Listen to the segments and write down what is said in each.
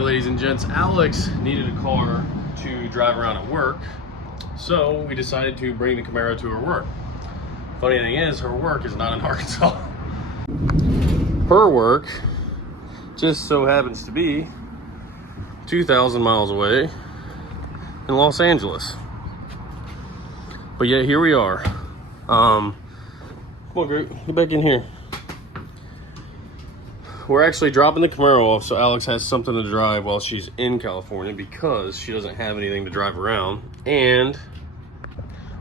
Alright, ladies and gents, Alex needed a car to drive around at work, so we decided to bring the Camaro to her work. Funny thing is, her work is not in Arkansas. Her work just so happens to be 2,000 miles away in Los Angeles. But yet here we are. Come on, Groot, get back in here. We're actually dropping the Camaro off so Alex has something to drive while she's in California because she doesn't have anything to drive around. And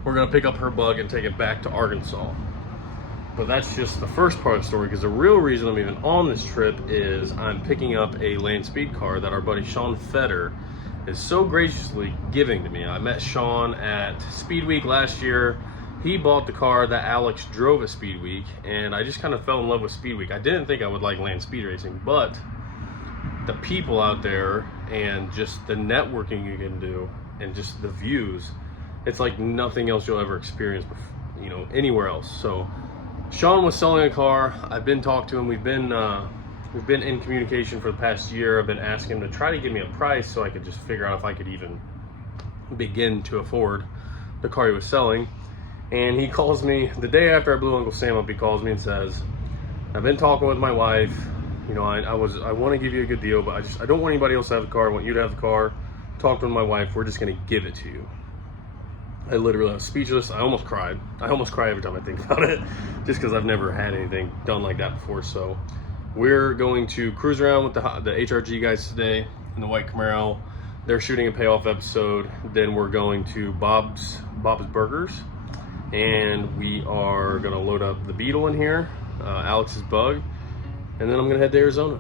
we're gonna pick up her bug and take it back to Arkansas. But that's just the first part of the story, because the real reason I'm even on this trip is I'm picking up a land speed car that our buddy Sean Feder is so graciously giving to me. I met Sean at Speed Week last year. He bought the car that Alex drove at Speed Week, and I just kind of fell in love with Speed Week. I didn't think I would like land speed racing, but the people out there and just the networking you can do and just the views, it's like nothing else you'll ever experience, you know, anywhere else. So Sean was selling a car. I've been talking to him. We've been in communication for the past year. I've been asking him to try to give me a price so I could just figure out if I could even begin to afford the car he was selling. And he calls me the day after I blew Uncle Sam up. He calls me and says, I've been talking with my wife. You know, I want to give you a good deal, but I don't want anybody else to have the car. I want you to have the car. Talked with my wife. We're just going to give it to you. I literally was speechless. I almost cried. I almost cry every time I think about it, just because I've never had anything done like that before. So we're going to cruise around with the HRG guys today in the white Camaro. They're shooting a payoff episode. Then we're going to Bob's Burgers, and we are going to load up the Beetle in here, Alex's bug, and then I'm going to head to Arizona.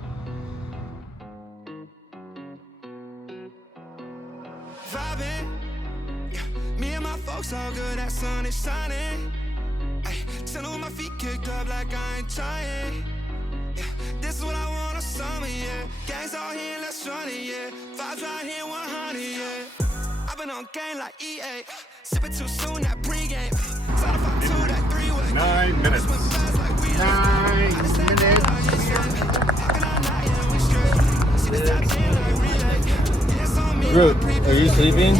So good, that sun is shining. Ay, chillin' with my feet kicked up like I ain't trying. Yeah, this is what I want on summer, yeah. Gangs out here, let's run it, yeah. Vibes right here, 100, yeah. I've been on game like EA. Sippin' too soon, that pregame. Solidify two, that three-way. 9 minutes. 9 minutes. Groot, are you sleeping?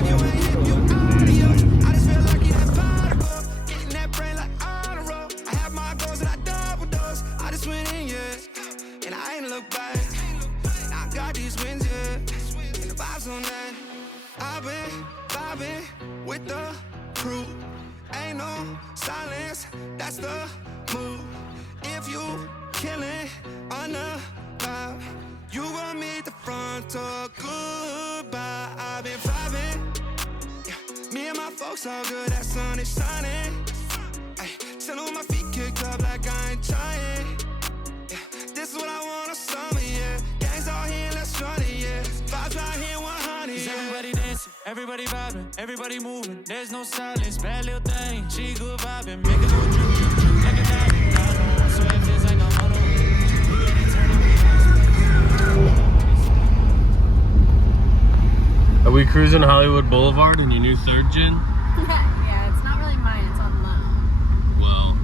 I've been vibing with the crew. Ain't no silence, that's the move. If you killing on the vibe, you gon' meet the front door, goodbye. I've been vibing, yeah. Me and my folks all good, that sun is shining. Ay, chillin' with my feet kicked up like I ain't trying. Yeah, this is what I want on summer, yeah. Gangs all here, let's run it, yeah. Vibes right here, 100, yeah. Everybody dancing, everybody vibing, everybody moving. There's no silence, bad little thing. She good vibing, make a little drip, drip, drip like a diamond. I know, so if this ain't no mono, we get it turning. Are we cruising Hollywood Boulevard in your new third gen? Yeah, it's not really mine, it's on loan. Well,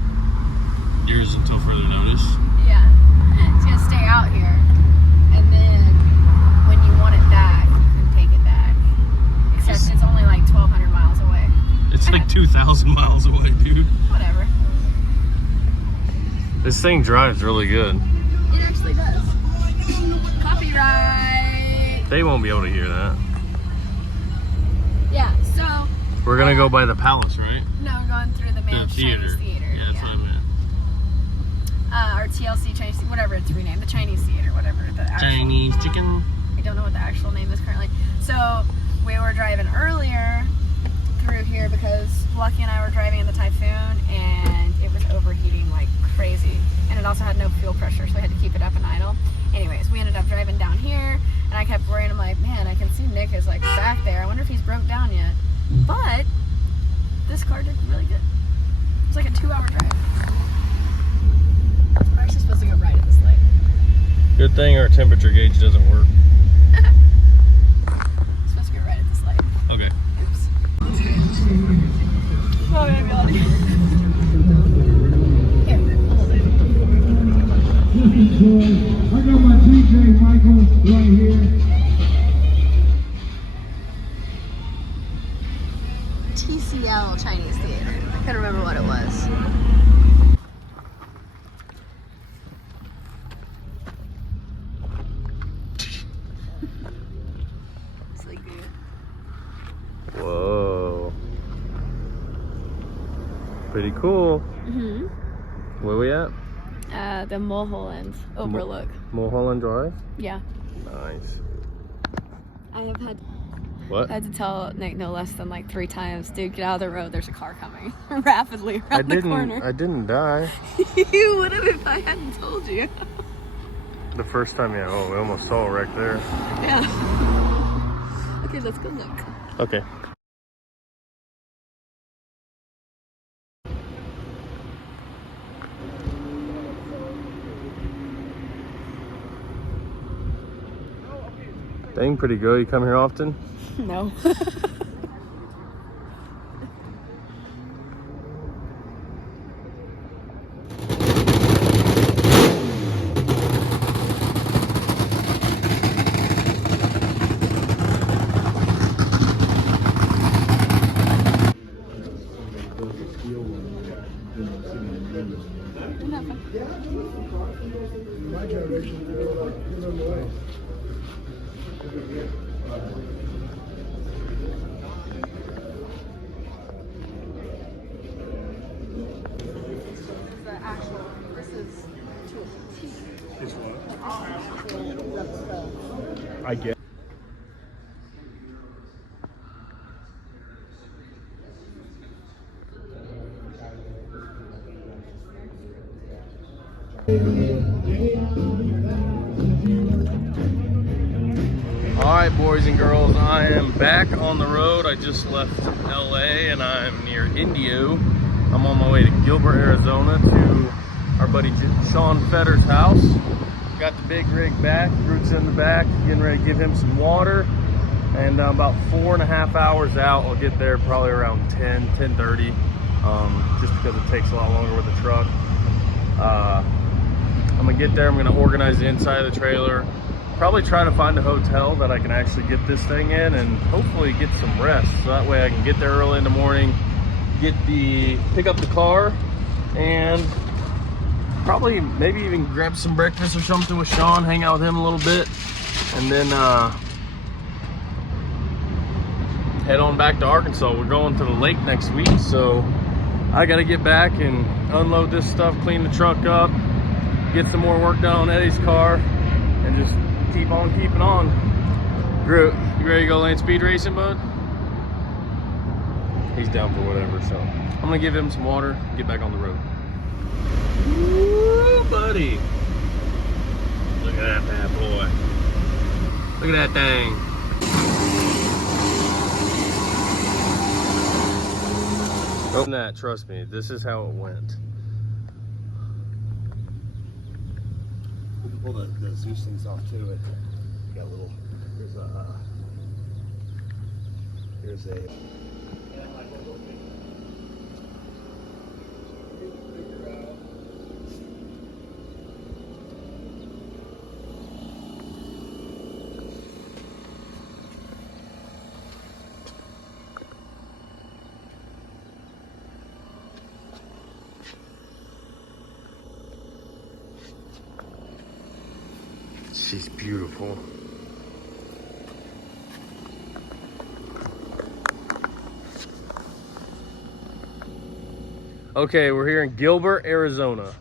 yours until further notice. Yeah, it's gonna stay out here. And then when you want it back, you can take it back. Except it's only like 1,200 miles away. It's like 2,000 miles away, dude. Whatever. This thing drives really good. It actually does. Copyright! They won't be able to hear that. Yeah, so... We're gonna go by the Palace, right? No, we're going through the main Chinese theater. Yeah, that's what I meant. Or TLC Chinese, whatever it's renamed. The Chinese theater, whatever. The actual, Chinese chicken. I don't know what the actual name is currently. So, we were driving earlier through here because Lucky and I were driving in the Typhoon and it was overheating like crazy. And it also had no fuel pressure, so we had to keep it up and idle. Anyways, we ended up driving down here and I kept worrying. I'm like, man, I can see Nick is like back there. I wonder if he's broke down yet. But this car did really good. It's like a 2-hour drive. We're actually supposed to go right at this light. Good thing our temperature gauge doesn't work. Supposed to go right at this light. Okay. Oops. Oh my god. Here, I got my DJ Michael right here. little Chinese theater. I couldn't remember what it was. It's like good. Whoa. Pretty cool. Mm-hmm. Where we at? The Mulholland Overlook. Mulholland Drive? Yeah. Nice. I have had What? to tell Nick no less than like 3 times, dude, get out of the road, there's a car coming rapidly around the corner. I didn't die. You would have if I hadn't told you. The first time, yeah. Oh, we almost saw a wreck there. Yeah. Okay, let's go look. Okay. Dang, pretty good. You come here often? No. I get. All right, boys and girls, I am back on the road. I just left LA and I'm near Indio. I'm on my way to Gilbert, Arizona to our buddy Sean Fetter's house. Got the big rig back, Roots in the back, getting ready to give him some water. And about 4.5 hours out, I'll get there probably around 10:30, just because it takes a lot longer with the truck. I'm gonna get there, I'm gonna organize the inside of the trailer, probably try to find a hotel that I can actually get this thing in and hopefully get some rest. So that way I can get there early in the morning, pick up the car, and probably maybe even grab some breakfast or something with Sean, hang out with him a little bit, and then head on back to Arkansas. We're going to the lake next week, so I gotta get back and unload this stuff, clean the truck up, get some more work done on Eddie's car, and just keep on keeping on. Groot, you ready to go land speed racing, bud? He's down for whatever, so I'm gonna give him some water, get back on the road. Woo, buddy. Look at that bad boy. Look at that thing. Open that, trust me, this is how it went. We can pull the Zeus things off too. It got a little. Here's a. She's beautiful. Okay, we're here in Gilbert, Arizona.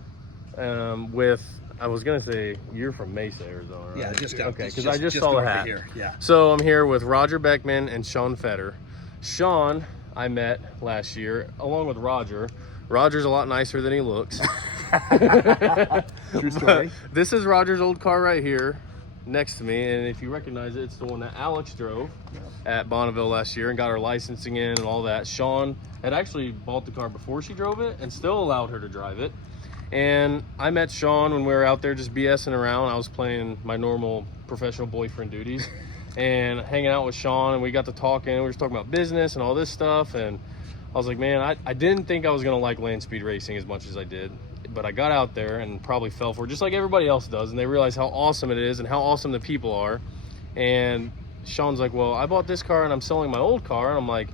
I was gonna say you're from Mesa, Arizona, right? Yeah, just out. Okay, because I just saw the north of hat. here. Yeah. So I'm here with Roger Beckman and Sean Fetter. Sean, I met last year along with Roger. Roger's a lot nicer than he looks. True story. This is Roger's old car right here next to me, and if you recognize it, it's the one that Alex drove at Bonneville last year and got her licensing in and all that. Sean had actually bought the car before she drove it and still allowed her to drive it. And I met Sean when we were out there just BSing around. I was playing my normal professional boyfriend duties and hanging out with Sean, and we got to talking. We were just talking about business and all this stuff, and I was like, man, I didn't think I was gonna like land speed racing as much as I did, but I got out there and probably fell for it just like everybody else does, and they realize how awesome it is and how awesome the people are. And Sean's like, well, I bought this car and I'm selling my old car, and I'm like,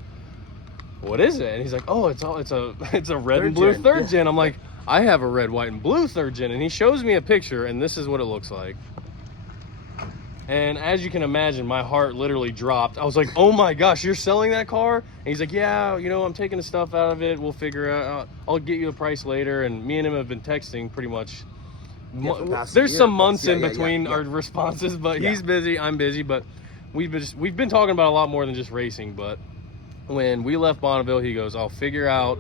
what is it? And he's like, oh, it's a red and blue gen. third gen. I'm like, I have a red, white, and blue third gen. And he shows me a picture, and this is what it looks like. And as you can imagine, my heart literally dropped. I was like, oh my gosh, you're selling that car? And he's like, yeah, you know, I'm taking the stuff out of it. We'll figure out, I'll get you a price later. And me and him have been texting pretty much. for the past There's year. some months Yeah, in yeah, between yeah. our responses, but Yeah. he's busy, I'm busy. But we've been talking about a lot more than just racing. But when we left Bonneville, he goes, I'll figure out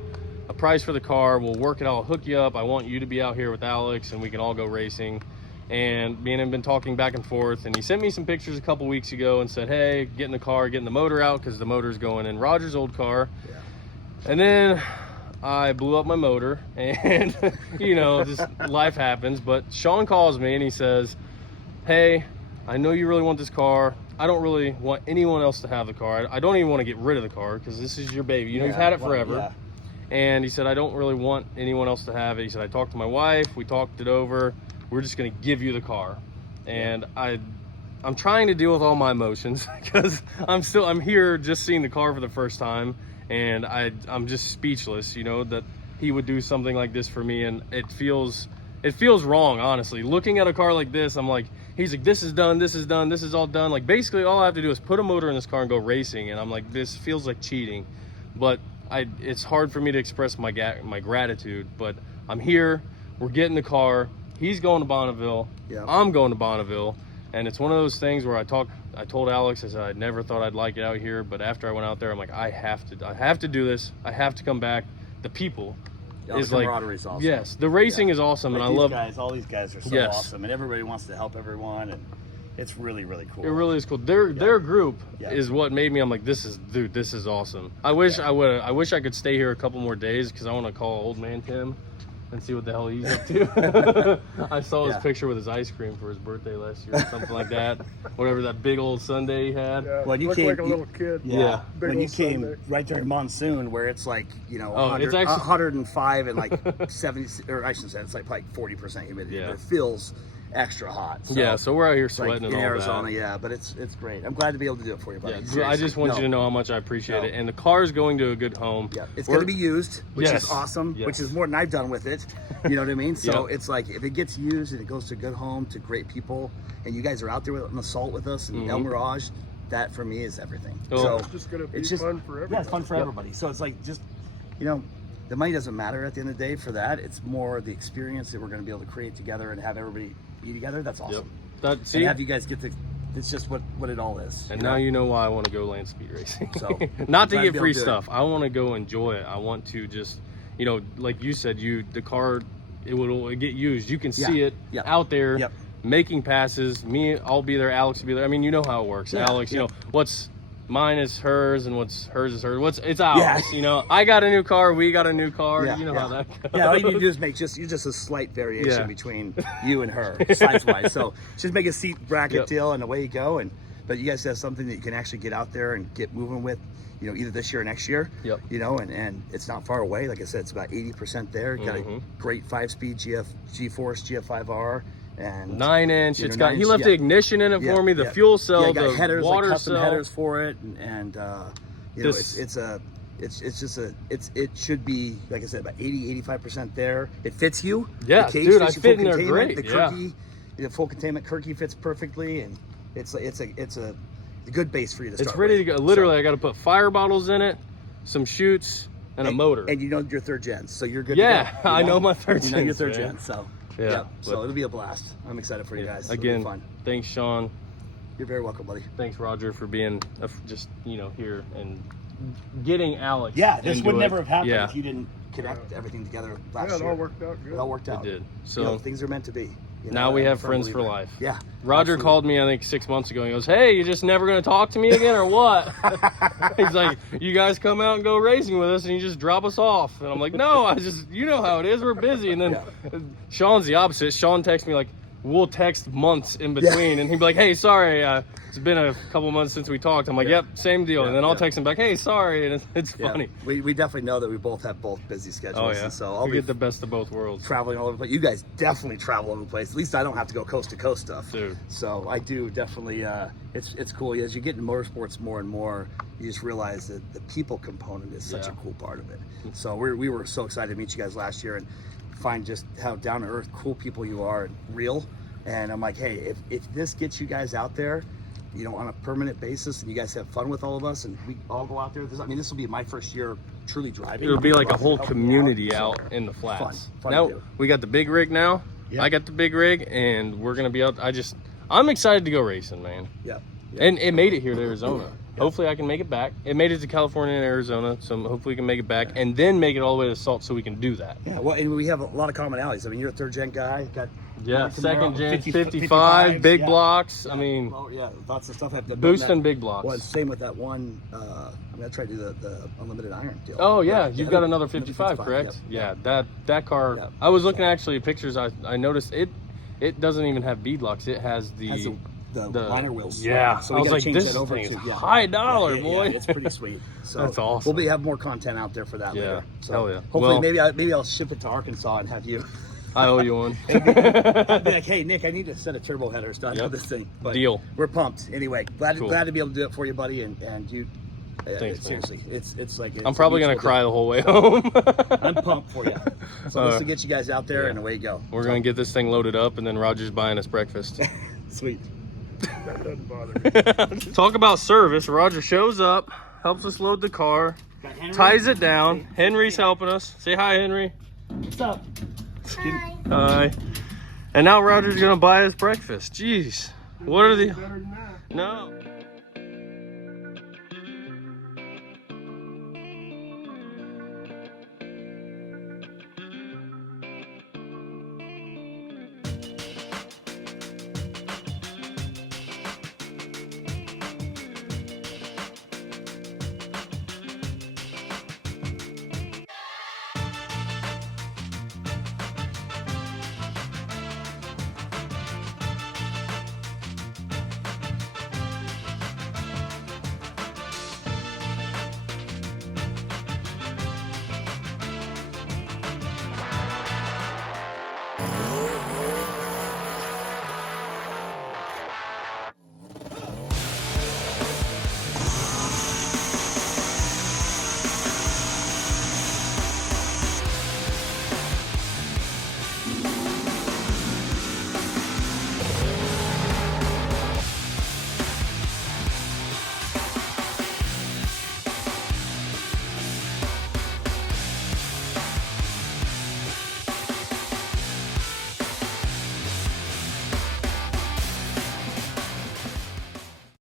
a price for the car. We'll work it out. I'll hook you up. I want you to be out here with Alex, and we can all go racing. And me and him have been talking back and forth, and he sent me some pictures a couple weeks ago and said, hey, get in the car, getting the motor out, because the motor's going in Roger's old car. Yeah. And then I blew up my motor, and you know, just life happens. But Sean calls me and he says, hey, I know you really want this car. I don't really want anyone else to have the car. I don't even want to get rid of the car, because this is your baby. You know, you've had it forever. Yeah. And he said, I don't really want anyone else to have it. He said, I talked to my wife, we talked it over. We're just gonna give you the car. And I'm trying to deal with all my emotions, because I'm here just seeing the car for the first time, and I'm just speechless, you know, that he would do something like this for me. And it feels wrong, honestly. Looking at a car like this, I'm like, he's like, this is done, this is done, this is all done. Like, basically all I have to do is put a motor in this car and go racing. And I'm like, this feels like cheating. But it's hard for me to express my gratitude. But I'm here, we're getting the car. He's going to Bonneville. Yeah. I'm going to Bonneville. And it's one of those things where I told Alex, I said, I never thought I'd like it out here. But after I went out there, I'm like, I have to do this. I have to come back. The people Yeah, is the like, camaraderie is awesome. yes, the racing is awesome. Like and I these love guys, all these guys are so Yes. awesome, and everybody wants to help everyone, and it's really, really cool. it really is cool. Their group Yeah. is what made me, I'm like, this is awesome. I wish I could stay here a couple more days, because I want to call old man Tim and see what the hell he's up to. I saw his Yeah. picture with his ice cream for his birthday last year or something like that. Whatever that big old sundae he had. Yeah, When you looked came- like a you- little kid. Yeah. Big When you old came Sunday. right during monsoon, where it's like, you know, Oh, it's 100, actually- 105 and like 70, or I shouldn't say, it's like 40% humidity. Yeah. But it feels extra hot. So Yeah, so we're out here it's like sweating in and all Arizona, that. yeah, but it's great. I'm glad to be able to do it for you, buddy. Yeah, so I Seriously. just want you to know how much I appreciate it. And the car is going to a good home. Yeah, it's We're- going to be used, which Yes. is awesome, Yes. which is more than I've done with it. You know what I mean? So Yep. it's like, if it gets used and it goes to a good home, to great people, and you guys are out there with an Assault with us and El Mirage, that for me is everything. Oh. So It's just gonna be it's just fun for everybody. Yeah, it's fun for everybody. So it's like, just, you know, the money doesn't matter at the end of the day for that. It's more the experience that we're going to be able to create together and have everybody be together. That's awesome. Yep. That, see, And have you guys get the, it's just what it all is. and know? now you know why I want to go land speed racing. So, Not to glad to get be free able to do it. stuff. I want to go enjoy it. I want to just, you know, like you said, the car, it will get used. You can see Yeah. it Yep. out there Yep. making passes. Me, I'll be there. Alex will be there. I mean, you know how it works. Yeah. Alex, you Yeah. know, what's mine is hers and what's hers is hers. It's ours. Yeah. You know, I got a new car. We got a new car. Yeah, you know yeah. how that goes. Yeah, all you need to do is make you're just a slight variation Yeah. between you and her, size wise. So just make a seat bracket Yep. deal, and away you go. But you guys have something that you can actually get out there and get moving with, you know, either this year or next year. Yep. You know, and it's not far away. Like I said, it's about 80% there. Got Mm-hmm. a great 5-speed G-Force GF5R. And 9-inch. you know, It's got. 9 He inch, left yeah. the ignition in it Yeah, for me. The yeah. fuel cell. Yeah, got the headers, water like custom cell. headers for it, and you know, This- it should be, like I said, about 85% there. It fits you. Yeah, the case dude, I fits you fit full in there containment. great, The yeah. Kirky, the full containment Kirky fits perfectly, and it's a good base for you to start. It's ready to with. go. Literally, So- I got to put fire bottles in it, some chutes, and a motor. And you know your third gen, so you're good. Yeah, to go, you I know my third You know your gens, third man. gen, so Yeah, So but- it'll be a blast. I'm excited for you guys. It'll be Again, fun. thanks, Sean. You're very welcome, buddy. Thanks, Roger, for being just here and getting Alex. Yeah, this into would it. never have happened Yeah, if you didn't connect everything together last Yeah, it year. all worked out good. It all worked out. it did. So You know, things are meant to be. You now know, we I'm a have firm friends for believer. life. Yeah. Roger absolutely. called me, I think 6 months ago. He goes, "Hey, you just never gonna talk to me again, or what?" He's like, "You guys come out and go racing with us, and you just drop us off." And I'm like, "No, you know how it is. We're busy." And then Sean's the opposite. Sean texts me like, we'll text months in between, and he'd be like, "Hey, sorry, it's been a couple months since we talked." I'm like, "Yep, same deal." And then I'll text him back, "Hey, sorry," and it's funny. We definitely know that we both have busy schedules. Oh yeah, and so I'll we be get the best of both worlds. traveling all over the place. You guys definitely travel all over the place. At least I don't have to go coast to coast stuff. Dude. So I do definitely. It's cool as you get into motorsports more and more. You just realize that the people component is such a cool part of it. So we were so excited to meet you guys last year and find just how down to earth, cool people you are, and real. And I'm like, hey, if this gets you guys out there, you know, on a permanent basis, and you guys have fun with all of us, and we all go out there. This will be my first year truly driving. It'll be like a whole community out in the flats. Fun Now to do. we got the big rig now. Yeah. I got the big rig, and we're gonna be out. I'm excited to go racing, man. Yeah. And it made it here to Arizona. Hopefully I can make it back. It made it to California and Arizona, so hopefully we can make it back and then make it all the way to Salt so we can do that. Yeah, well, and we have a lot of commonalities. I mean, you're a third gen guy. Got Second gen, 55, 55s, big yeah. blocks. I mean, Well, yeah, lots of stuff. Have boosting big blocks. Well, same with that one. I tried to do the unlimited iron deal. Oh yeah, you've got another 55, 55, correct? yep. Yeah, that car. Yep. I was looking actually at pictures. I noticed it doesn't even have bead locks. It has Has the liner wheels. Yeah, So I we was gotta like, change this that over thing is to high dollar, boy. Yeah, it's pretty sweet. So That's awesome. We'll have more content out there for that Yeah, later. So hell yeah. Hopefully, Well- maybe I'll ship it to Arkansas and have you. I owe you one. I'd be like, hey Nick, I need a set of turbo headers done for this thing. But Deal. We're pumped. Anyway, glad Cool. to be able to do it for you, buddy. And you. Thanks, man. Seriously, it's like I'm probably gonna cry the whole way home. I'm pumped for you. So this will get you guys out there, and away you go. We're gonna get this thing loaded up, and then Roger's buying us breakfast. Sweet. That doesn't bother me. Talk about service. Roger shows up, helps us load the car, ties it down. Henry's helping us. Say hi, Henry. What's up? Hi. And now Roger's gonna buy us breakfast. Jeez. What are the... Better than that. No.